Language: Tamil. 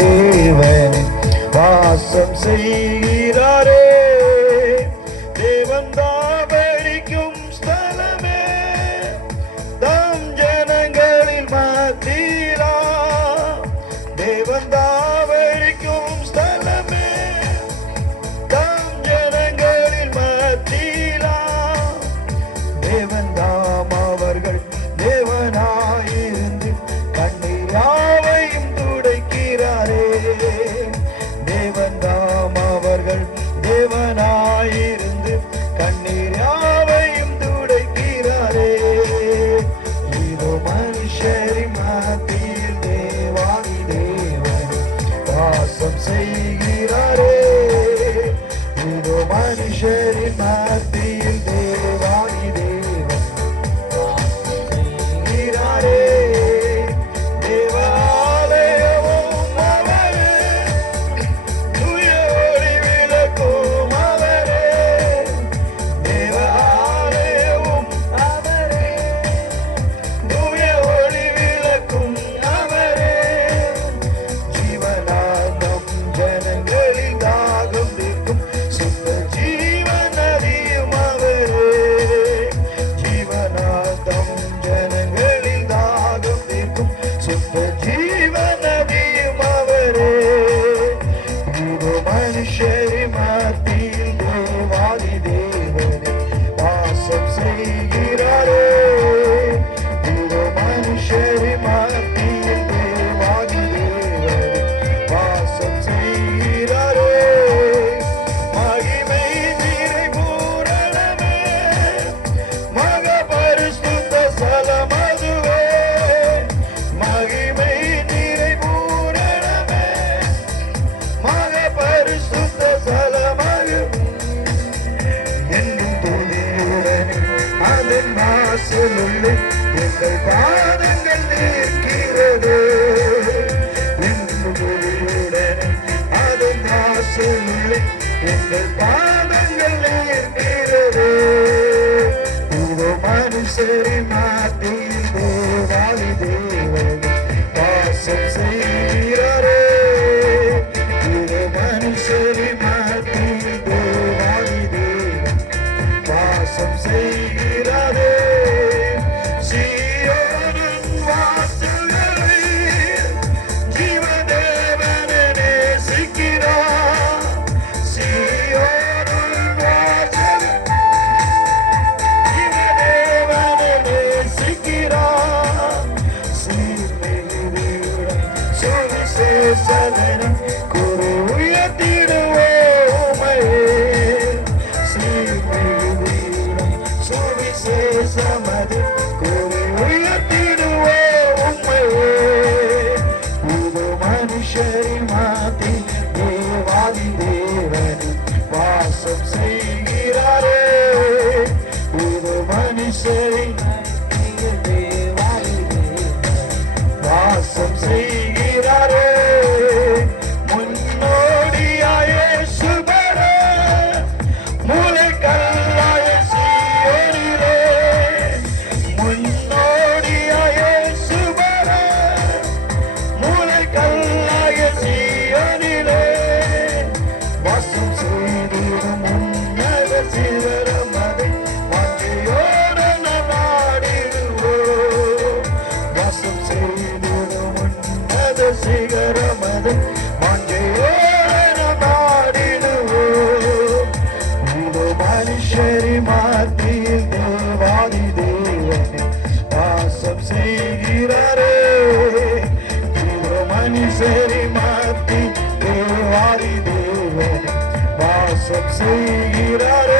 தேவன் வாசம் செய்கிறாரே. தேவன் தாவரிக்கும் ஸ்தலமே, தம் ஜனங்களில் மத்தியிலா. தேவன் தாவரிக்கும் ஸ்தலமே, தம் ஜனங்களில் மத்தியிலா. தேவன் தாம் அவர்கள் தேவனாயிருந்து கண்ணீர் யாவையும் துடைக்கிறாரே. தேவன் தாம் அவர்கள் தேவனாயிருந்து கண்ணீர் யாவையும் துடைக்கிறாரே. இதோ மனுஷரின் மத்தியில் தேவாதி தேவன் வாசம் செய்கிறாரே. இதோ மனுஷரின் மத்தியில் தேவாதி தேவன் செய்கிறாரே. தேவாலயமும் அவரே, தூய ஒளி விளக்கும் அவரே. தேவாலயமும் அவரே, தூய ஒளி விளக்கும் அவரே. ஜீவனாந்தம் ஜனங்களில் தாகம் தீர்க்கும் சுத்த ஜீவன் நதியும் அவரே. ஜீவனாந்தம் ஜனங்களில் தாகம் தீர்க்கும் சுத்த ஜீவன் நதியும் அவரே. இதோ மனுஷரி மத்தியில் தேவாதி தேவனே வாசம் செய்கிறாரே. இதோ மனுஷரி மத்தியில் தேவாதி தேவனே வாசம் செய்கிறாரே. மகிமை நிறை பூரணமே, மக பரிசுத்த ஸ்தலமதுவே. மகிமை நிறை பூரணமே, மக பரிசுத்த ஸ்தலமதுவே. என்னும் துதியுடனே அதன் வாசலுள்ளே எங்கள் பாதங்கள் நிற்கிறது. என்னும் துதியுடனே அதன் வாசலுள்ளே எங்கள் பாதங்கள் நிற்கிறது. இதோ மனுஷரின் மத்தியில் தேவாதி தேவன் வாசம் செய்கிறாரே. இதோ மனுஷரின் மத்தியில் தேவாதி தேவன் வாசம் செய்கிறாரே. சீயோனின் வாசல்களில் ஜீவதேவனை நேசிக்கிறார். சீயோனின் வாசலில் ஜீவதேவனை நேசிக்கிறார். சீர்மிகுதியுடன் சுவிசேஷதனம் கூறி உயர்த்திடுவோமே. சீர்மிகுதியுடன் சுவிசேஷமது கூறி உயர்த்திடுவோமே. இது மனுஷரின் மத்தி தேவாதி தேவன் வாசம் செய்கிறாரே. இது மனுஷரின் மத்தியில் தேவாதி தேவன் வாசம் செய்கிறாரே. முன்னோடியாய சுபர மூலைக்கல்லாய சீயோனிலே. முன்னோடியாய சுபர மூலைக்கல்லாய சீயோனிலே. வாசம் செய்திடும் உன்னத சிகரம் அதை வாஞ்சையோடு நாம் நாடிடுவோம். வாசம் செய்திடும் உன்னத சிகரம் அதை வாஞ்சையோடு நாம் நாடிடுவோம். இதோ மனுஷரி மத்தியில் தேவாதி தேவனே வாசம் செய்கிறாரே. இதோ மனுஷரி மத்தியில் தேவாதி தேவனே வாசம் செய்கிறாரே.